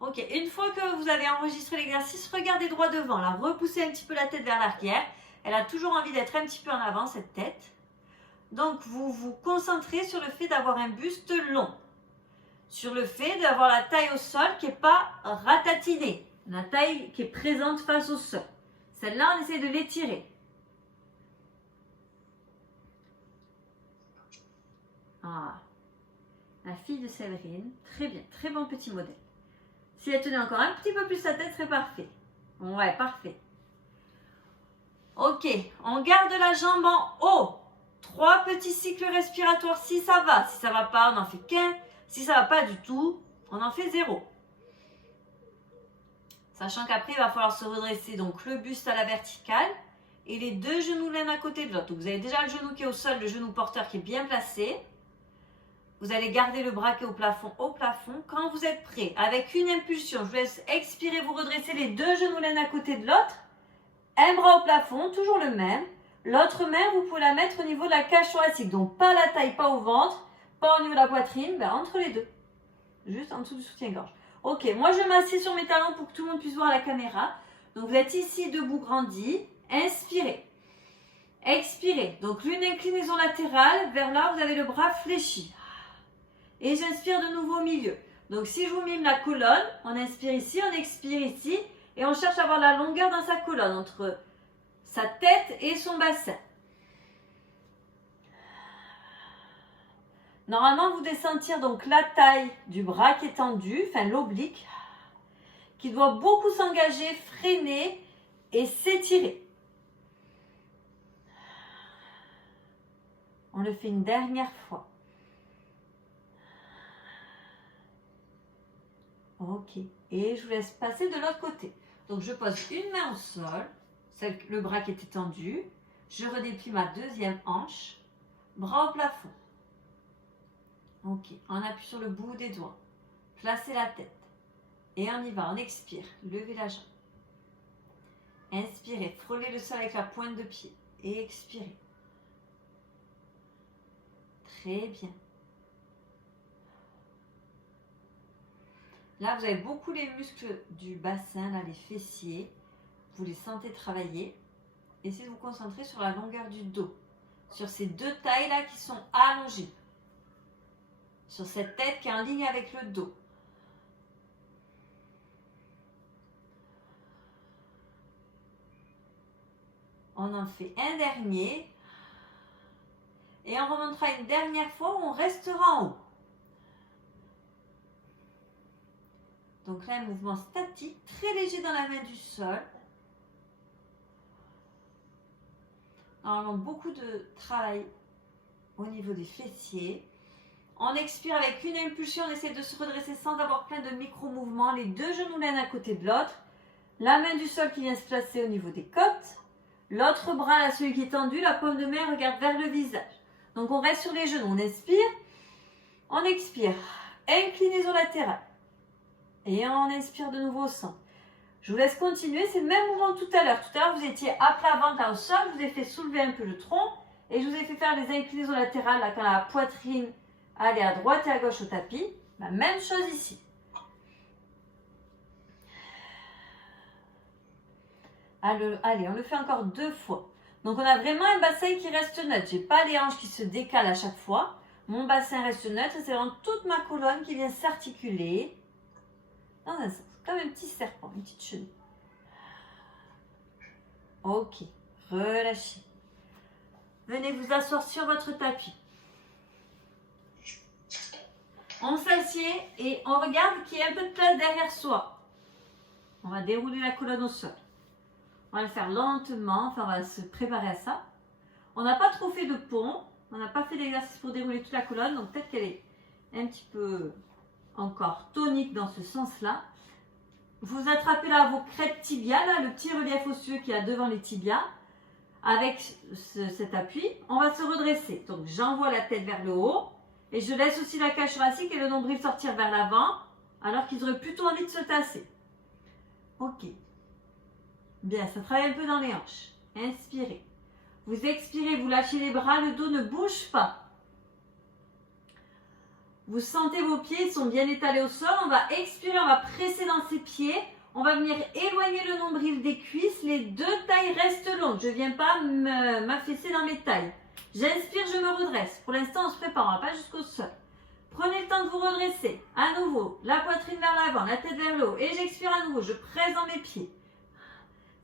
Ok, une fois que vous avez enregistré l'exercice, regardez droit devant. Là, repoussez un petit peu la tête vers l'arrière. Elle a toujours envie d'être un petit peu en avant, cette tête. Donc, vous vous concentrez sur le fait d'avoir un buste long. Sur le fait d'avoir la taille au sol qui n'est pas ratatinée. La taille qui est présente face au sol. Celle-là, on essaie de l'étirer. Ah, la fille de Séverine. Très bien, très bon petit modèle. Si elle tenait encore un petit peu plus sa tête, serait parfait. Ouais, parfait. Ok, on garde la jambe en haut. 3 petits cycles respiratoires si ça va. Si ça ne va pas, on n'en fait qu'un. Si ça ne va pas du tout, on en fait 0. Sachant qu'après, il va falloir se redresser. Donc, le buste à la verticale et les 2 genoux l'un à côté de l'autre. Donc, vous avez déjà le genou qui est au sol, le genou porteur qui est bien placé. Vous allez garder le bras qui est au plafond. Quand vous êtes prêt, avec une impulsion, je vous laisse expirer, vous redressez les 2 genoux l'un à côté de l'autre. Un bras au plafond, toujours le même. L'autre main, vous pouvez la mettre au niveau de la cage thoracique. Donc, pas la taille, pas au ventre. Pas au niveau de la poitrine, ben entre les deux. Juste en dessous du soutien-gorge. Ok, moi je m'assieds sur mes talons pour que tout le monde puisse voir la caméra. Donc vous êtes ici debout grandi. Inspirez. Expirez. Donc l'une inclinaison latérale. Vers là, vous avez le bras fléchi. Et j'inspire de nouveau au milieu. Donc si je vous mime la colonne, on inspire ici, on expire ici. Et on cherche à avoir la longueur dans sa colonne entre sa tête et son bassin. Normalement, vous devez sentir donc la taille du bras qui est tendu, enfin l'oblique, qui doit beaucoup s'engager, freiner et s'étirer. On le fait une dernière fois. Ok. Et je vous laisse passer de l'autre côté. Donc, je pose une main au sol, le bras qui était tendu. Je redéplie ma deuxième hanche, bras au plafond. Ok. On appuie sur le bout des doigts. Placez la tête. Et on y va. On expire. Levez la jambe. Inspirez. Frôlez le sol avec la pointe de pied. Et expirez. Très bien. Là, vous avez beaucoup les muscles du bassin, là, les fessiers. Vous les sentez travailler. Essayez de vous concentrer sur la longueur du dos. Sur ces deux tailles-là qui sont allongées. Sur cette tête qui est en ligne avec le dos. On en fait un dernier. Et on remontera une dernière fois où on restera en haut. Donc là, un mouvement statique, très léger dans la main du sol. Normalement, beaucoup de travail au niveau des fessiers. On expire avec une impulsion, on essaie de se redresser sans avoir plein de micro-mouvements. Les deux genoux l'un à côté de l'autre. La main du sol qui vient se placer au niveau des côtes. L'autre bras, là, celui qui est tendu, la paume de main regarde vers le visage. Donc on reste sur les genoux, on inspire, on expire. Inclinaison latérale. Et on inspire de nouveau au centre. Je vous laisse continuer, c'est le même mouvement que tout à l'heure. Tout à l'heure, vous étiez à plat ventre là au sol, je vous ai fait soulever un peu le tronc et je vous ai fait faire des inclinaisons latérales là, quand la poitrine allait à droite et à gauche au tapis. La même chose ici. Allez, on le fait encore 2 fois. Donc on a vraiment un bassin qui reste neutre. Je n'ai pas les hanches qui se décalent à chaque fois. Mon bassin reste neutre. C'est vraiment toute ma colonne qui vient s'articuler dans un sens. Comme un petit serpent, une petite chenille. Ok, relâchez. Venez vous asseoir sur votre tapis. On s'assied et on regarde qu'il y a un peu de place derrière soi. On va dérouler la colonne au sol. On va le faire lentement, enfin on va se préparer à ça. On n'a pas trop fait de pont, on n'a pas fait d'exercice pour dérouler toute la colonne, donc peut-être qu'elle est un petit peu encore tonique dans ce sens-là. Vous attrapez là vos crêtes tibiales, là, le petit relief osseux qu'il y a devant les tibias. Avec cet appui, on va se redresser. Donc j'envoie la tête vers le haut et je laisse aussi la cage thoracique et le nombril sortir vers l'avant alors qu'ils auraient plutôt envie de se tasser. Ok. Bien, ça travaille un peu dans les hanches. Inspirez. Vous expirez, vous lâchez les bras, le dos ne bouge pas. Vous sentez vos pieds, ils sont bien étalés au sol. On va expirer, on va presser dans ses pieds. On va venir éloigner le nombril des cuisses. Les deux tailles restent longues. Je ne viens pas m'affaisser dans mes tailles. J'inspire, je me redresse. Pour l'instant, on se prépare, on ne va pas jusqu'au sol. Prenez le temps de vous redresser. À nouveau, la poitrine vers l'avant, la tête vers le haut. Et j'expire à nouveau, je presse dans mes pieds.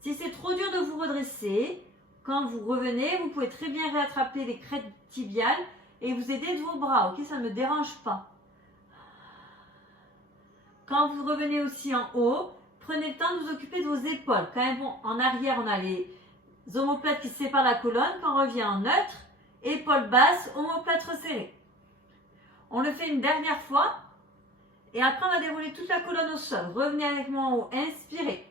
Si c'est trop dur de vous redresser, quand vous revenez, vous pouvez très bien réattraper les crêtes tibiales et vous aider de vos bras, ok? Ça ne me dérange pas. Quand vous revenez aussi en haut, prenez le temps de vous occuper de vos épaules. Quand elles vont en arrière, on a les omoplates qui séparent la colonne. Quand on revient en neutre, épaules basses, omoplates resserrées. On le fait une dernière fois. Et après, on va dérouler toute la colonne au sol. Revenez avec moi en haut. Inspirez.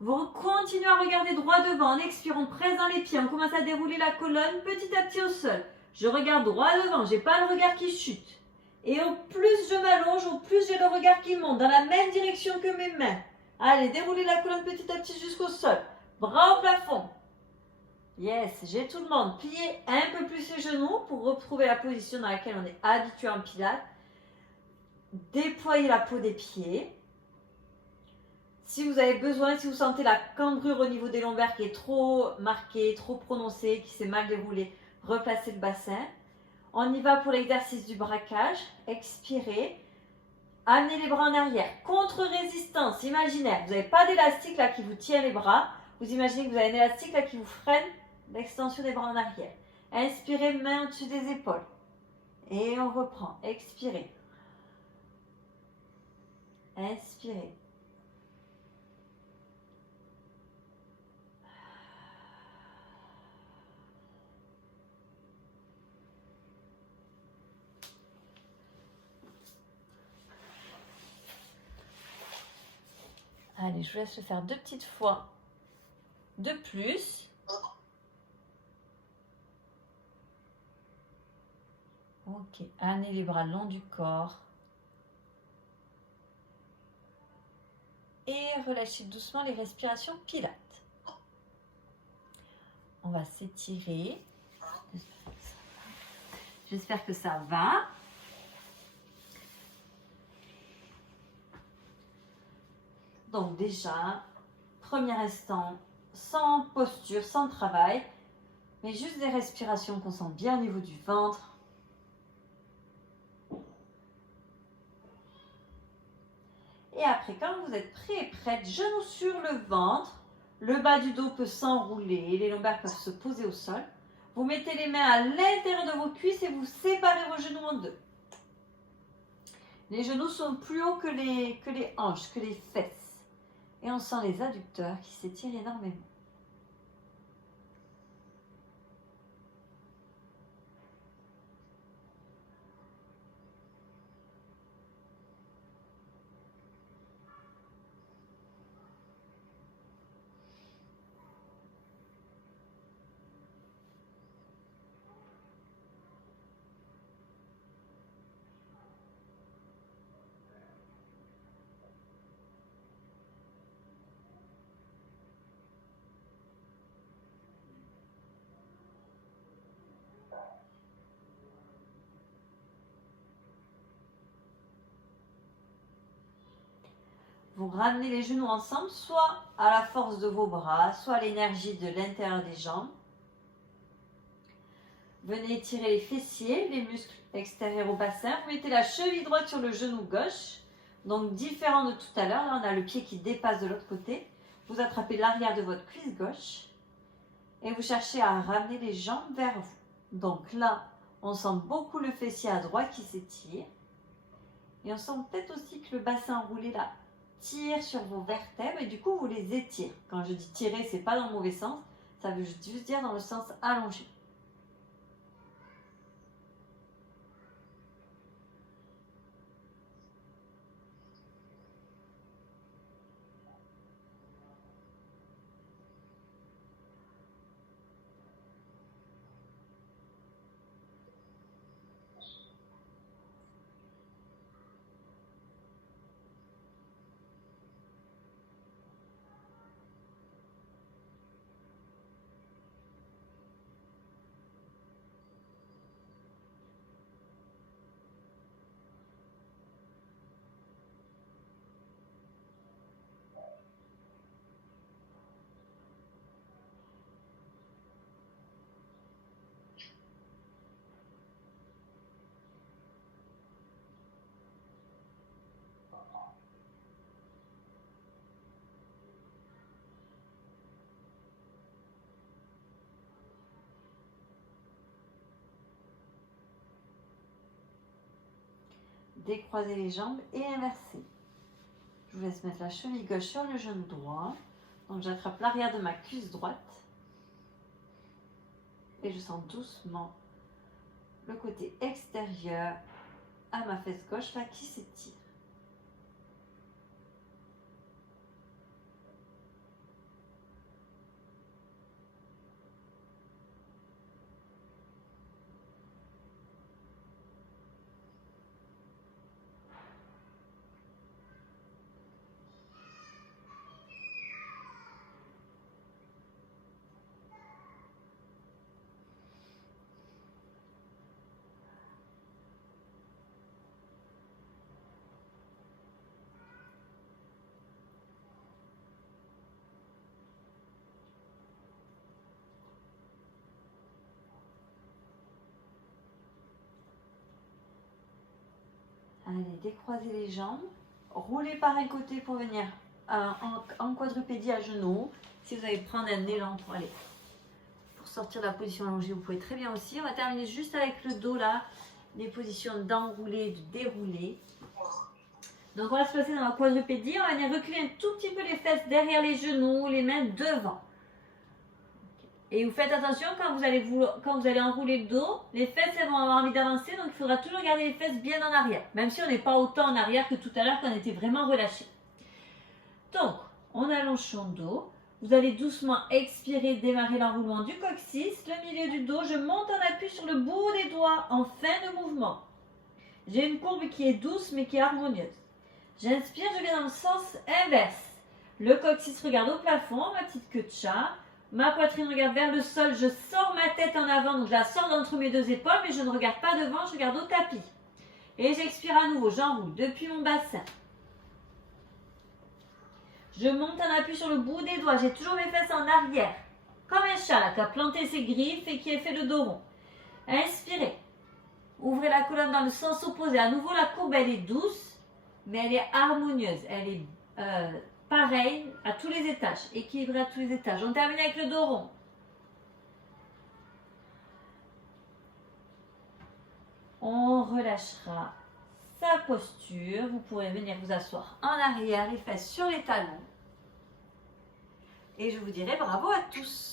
Vous continuez à regarder droit devant. En expirant, on presse dans les pieds. On commence à dérouler la colonne petit à petit au sol. Je regarde droit devant. Je n'ai pas le regard qui chute. Et au plus je m'allonge, au plus j'ai le regard qui monte dans la même direction que mes mains. Allez, déroulez la colonne petit à petit jusqu'au sol. Bras au plafond. Yes, j'ai tout le monde. Pliez un peu plus les genoux pour retrouver la position dans laquelle on est habitué en pilates. Déployez la peau des pieds. Si vous avez besoin, si vous sentez la cambrure au niveau des lombaires qui est trop marquée, trop prononcée, qui s'est mal déroulée, replacez le bassin. On y va pour l'exercice du braquage. Expirez. Amenez les bras en arrière. Contre-résistance imaginaire. Vous n'avez pas d'élastique là qui vous tient les bras. Vous imaginez que vous avez un élastique là qui vous freine l'extension des bras en arrière. Inspirez, main au-dessus des épaules. Et on reprend. Expirez. Inspirez. Allez, je vous laisse le faire 2 petites fois de plus. Ok, amenez les bras le long du corps. Et relâchez doucement les respirations pilates. On va s'étirer. J'espère que ça va. Donc déjà, premier instant, sans posture, sans travail, mais juste des respirations qu'on sent bien au niveau du ventre. Et après, quand vous êtes prêt et prête, genoux sur le ventre, le bas du dos peut s'enrouler, les lombaires peuvent se poser au sol. Vous mettez les mains à l'intérieur de vos cuisses et vous séparez vos genoux en deux. Les genoux sont plus hauts que les hanches, que les fesses. Et on sent les adducteurs qui s'étirent énormément. Vous ramenez les genoux ensemble, soit à la force de vos bras, soit à l'énergie de l'intérieur des jambes. Venez étirer les fessiers, les muscles extérieurs au bassin. Vous mettez la cheville droite sur le genou gauche. Donc différent de tout à l'heure. Là, on a le pied qui dépasse de l'autre côté. Vous attrapez l'arrière de votre cuisse gauche. Et vous cherchez à ramener les jambes vers vous. Donc là, on sent beaucoup le fessier à droite qui s'étire. Et on sent peut-être aussi que le bassin enroulé là tire sur vos vertèbres et du coup vous les étirez. Quand je dis tirer, c'est pas dans le mauvais sens, ça veut juste dire dans le sens allongé. Décroisez les jambes et inversez. Je vous laisse mettre la cheville gauche sur le genou droit. Donc j'attrape l'arrière de ma cuisse droite. Et je sens doucement le côté extérieur à ma fesse gauche là qui s'étire. Allez, décroisez les jambes. Roulez par un côté pour venir en quadrupédie à genoux. Si vous allez prendre un élan pour aller pour sortir de la position allongée, vous pouvez très bien aussi. On va terminer juste avec le dos là, les positions d'enroulé, de déroulé. Donc on va se placer dans la quadrupédie. On va venir reculer un tout petit peu les fesses derrière les genoux, les mains devant. Et vous faites attention quand vous allez enrouler le dos, les fesses elles vont avoir envie d'avancer, donc il faudra toujours garder les fesses bien en arrière, même si on n'est pas autant en arrière que tout à l'heure quand on était vraiment relâché. Donc, on allonge son dos. Vous allez doucement expirer, démarrer l'enroulement du coccyx, le milieu du dos. Je monte en appui sur le bout des doigts en fin de mouvement. J'ai une courbe qui est douce mais qui est harmonieuse. J'inspire, je viens dans le sens inverse. Le coccyx regarde au plafond, ma petite queue de chat. Ma poitrine regarde vers le sol, je sors ma tête en avant, donc je la sors d'entre mes deux épaules, mais je ne regarde pas devant, je regarde au tapis. Et j'expire à nouveau, j'enroule depuis mon bassin. Je monte en appui sur le bout des doigts, j'ai toujours mes fesses en arrière. Comme un chat là, qui a planté ses griffes et qui a fait le dos rond. Inspirez. Ouvrez la colonne dans le sens opposé. À nouveau, la courbe, elle est douce, mais elle est harmonieuse. Elle est pareil à tous les étages, équilibré à tous les étages. On termine avec le dos rond. On relâchera sa posture. Vous pourrez venir vous asseoir en arrière, les fesses sur les talons. Et je vous dirai bravo à tous.